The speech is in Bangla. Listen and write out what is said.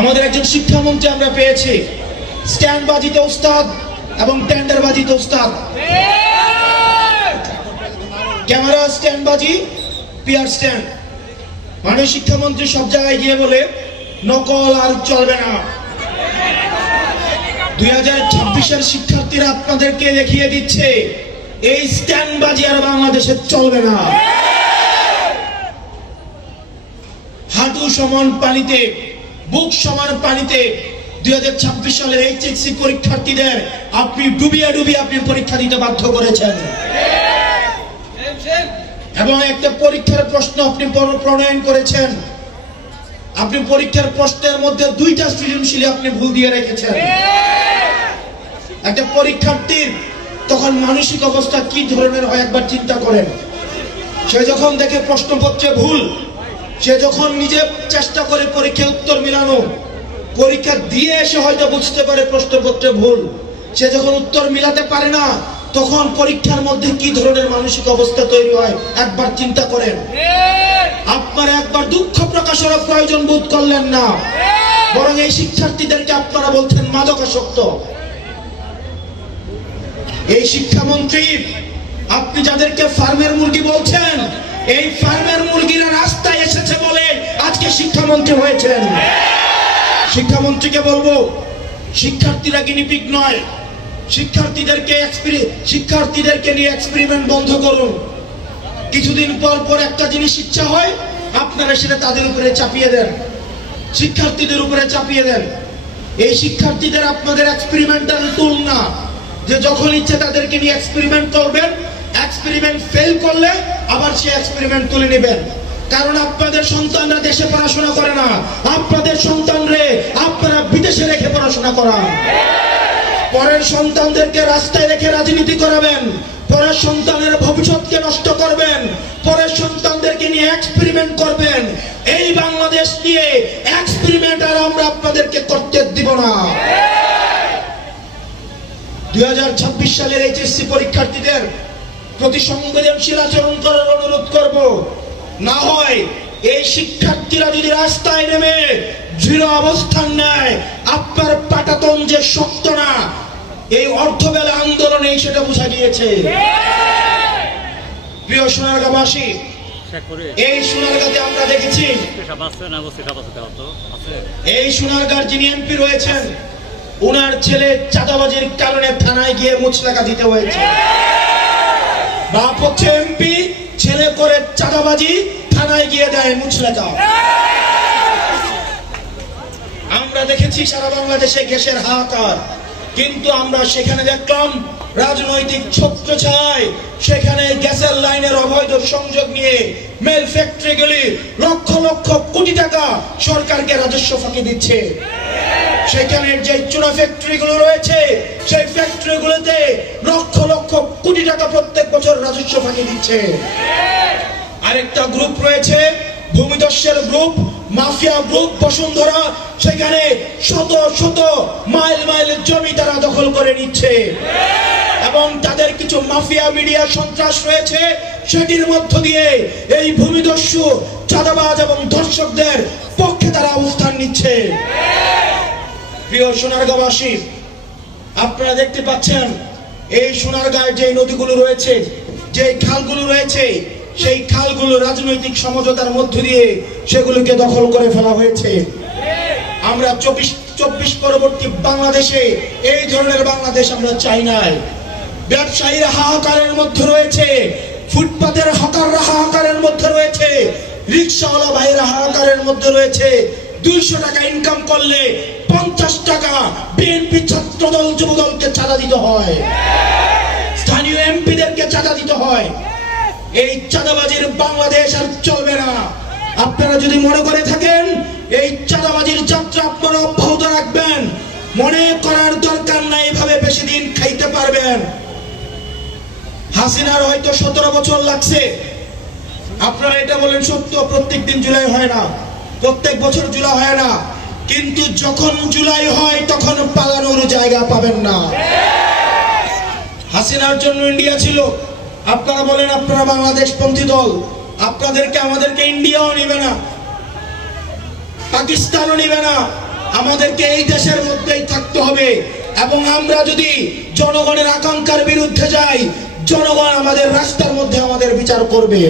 আমাদের একজন শিক্ষামন্ত্রী আমরা পেয়েছি, স্ট্যান্ডবাজিতে উস্তাদ এবং টেন্ডারবাজিতে উস্তাদ। ক্যামেরা স্ট্যান্ডবাজি, পিয়ার স্ট্যান্ড। মানে শিক্ষামন্ত্রী সব জায়গায় গিয়ে বলে নকল আর চলবে না। 2026-এর শিক্ষার্থীরা আপনাদেরকে দেখিয়ে দিচ্ছে এই স্ট্যান্ডবাজি আর বাংলাদেশে চলবে না। হাঁটু সমান পানিতে, বুক সমান পানিতে 2026 সালের এইচএসসি পরীক্ষার্থীদের আপনি ডুবিয়ে ডুবিয়ে আপনি পরীক্ষা দিতে বাধ্য করেছেন, এবং একটা পরীক্ষার প্রশ্ন আপনি প্রণয়ন করেছেন। আপনি পরীক্ষার প্রশ্নের মধ্যে 2টা সৃজনশীল আপনি ভুল দিয়ে রেখেছেন। একটা পরীক্ষার্থীর তখন মানসিক অবস্থা কি ধরনের হয় একবার চিন্তা করেন। সে যখন দেখে প্রশ্নপত্রে ভুল, সে যখন নিজে চেষ্টা করে পরীক্ষার উত্তর মিলানো, পরীক্ষা দিয়ে এসে হয়তো বুঝতে পারে প্রশ্নপত্রে ভুল, সে যখন উত্তর মিলাতে পারে না, তখন পরীক্ষার মধ্যে কি ধরনের মানসিক অবস্থা তৈরি হয় একবার চিন্তা করেন। আপনারা একবার দুঃখ প্রকাশের প্রয়োজন বোধ করলেন না, বরং এই শিক্ষার্থীদেরকে আপনারা বলছেন মাদকাসক্ত। এই শিক্ষামন্ত্রী, আপনি যাদেরকে ফার্মের মুরগি বলছেন, এই ফার্মের মুরগিরা রাস্তায় এসেছে বলে আজকে শিক্ষামন্ত্রী হয়েছেন। শিক্ষামন্ত্রীকে বলবো, শিক্ষার্থীরা গিনিপিগ নয়। শিক্ষার্থীদেরকে নিয়ে এক্সপেরিমেন্ট বন্ধ করুন। কিছুদিন পর পর একটা জিনিস ইচ্ছা হয়, আপনারা সেটা তাদের উপরে চাপিয়ে দেন, শিক্ষার্থীদের উপরে চাপিয়ে দেন। এই শিক্ষার্থীদের আপনাদের এক্সপেরিমেন্টাল টুল না, যে যখন ইচ্ছে তাদেরকে নিয়ে এক্সপেরিমেন্ট করবেন, এক্সপেরিমেন্ট ফেল করলে আবার সেই এক্সপেরিমেন্ট তুলে নেবেন। কারণ আপনাদের সন্তানরা দেশে পড়াশোনা করে না, আপনাদের সন্তানরে আপনারা বিদেশে রেখে পড়াশোনা করান। পরের সন্তানদেরকে রাস্তায় রেখে রাজনীতি করাবেন, পরের সন্তানের ভবিষ্যৎকে নষ্ট করবেন, পরের সন্তানদেরকে নিয়ে এক্সপেরিমেন্ট করবেন। এই বাংলাদেশ নিয়ে এক্সপেরিমেন্ট আর আমরা আপনাদেরকে করতে দিব না। 2026 সালের এইচএসসি পরীক্ষার্থীদের প্রতি সংবেদনশীল আচরণ করার অনুরোধ করব। না হয় এই শিক্ষার্থীরা যদি রাস্তায় নেমে দৃঢ় অবস্থান নেয়, আপনার পাটাতন যে শক্ত না, এই অর্ধবেলা আন্দোলনে সেটা বোঝা গিয়েছে। প্রিয় সোনারগাঁবাসী, এই সোনারগাঁতে আমরা দেখেছি, এই সোনারগাঁর যিনি এমপি রয়েছেন, উনার ছেলে চাঁদাবাজির কারণে থানায় গিয়ে মুচলেখা দিতে হয়েছে। বাপ হচ্ছে এমপি, ছেলে করে চাঁদাবাজি, থানায় গিয়ে দেয় মুচলেখা। আমরা দেখেছি সারা বাংলাদেশে গ্যাসের হাহাকার, কিন্তু আমরা সেখানে দেখলাম রাজনৈতিক ছত্রছায়ায় সেখানে গ্যাসের লাইনের অবৈধ সংযোগ নিয়ে মেল ফ্যাক্টরিগুলি লক্ষ লক্ষ কোটি টাকা সরকারকে রাজস্ব ফাঁকি দিচ্ছে। সেখানে যে চুনা ফ্যাক্টরিগুলো রয়েছে, সেই ফ্যাক্টরিগুলোতে লক্ষ লক্ষ কোটি টাকা প্রত্যেক বছর রাজস্ব ফাঁকি দিচ্ছে। আরেকটা গ্রুপ রয়েছে, ভূমিদস্যুর গ্রুপ, মাফিয়া গ্রুপ বসুন্ধরা, সেখানে শত শত মাইল মাইল জমি তারা দখল করে নিচ্ছে, এবং তাদের কিছু মাফিয়া মিডিয়া সন্ত্রাস রয়েছে, সেটির মধ্য দিয়ে এই ভূমিদস্যু, চাঁদাবাজ এবং ধর্ষকদের পক্ষে তারা অবস্থান নিচ্ছে। প্রিয় সোনারগাঁবাসী, আপনারা দেখতে পাচ্ছেন এই সোনারগাঁয় যে নদীগুলো রয়েছে, যে খালগুলো রয়েছে, সেই খালগুলো রাজনৈতিক সমঝোতার মধ্য দিয়ে সেগুলোকে দখল করে ফেলা হয়েছে। আমরা 24 পরবর্তী বাংলাদেশে এই ধরনের বাংলাদেশ আমরা চাই নাই। ব্যবসায়ীরা হাহাকারের মধ্যে রয়েছে, ফুটপাতের হকাররা হাহাকারের মধ্যে রয়েছে, রিক্সাওয়ালা ভাইরা হাহাকারের মধ্যে রয়েছে। 200 টাকা ইনকাম করলে 50 টাকা বিএনপি ছাত্রদল যুবদলকে চাঁদা দিতে হয়, স্থানীয় এমপিদেরকে চাঁদা দিতে হয়। এই চাঁদাবাজির বাংলাদেশ আর চলবে না। আপনারা যদি মনে করে থাকেন এই চাঁদাবাজির যাত্রা আপনারা অব্যাহত রাখবেন, মনে করার দরকার নাই এভাবে বেশি দিন খাইতে পারবেন। হাসিনার হয়তো 17 বছর লাগছে। আপনারা এটা বলেন সত্য, প্রত্যেক দিন জুলাই হয় না, প্রত্যেক বছর জুলাই হয় না, কিন্তু যখন জুলাই হয় তখন পালানোর জায়গা পাবেন না। হাসিনার জন্য ইন্ডিয়া ছিল। আপনারা বলেন আপনারা বাংলাদেশ পন্থী দল, আপনাদেরকে আমাদেরকে ইন্ডিয়াও নিবে না, পাকিস্তানও নিবে না, আমাদেরকে এই দেশের মধ্যেই থাকতে হবে এবং আমরা যদি জনগণের আকাঙ্ক্ষার বিরুদ্ধে যাই, জনগণ আমাদের রাস্তার মধ্যে আমাদের বিচার করবে।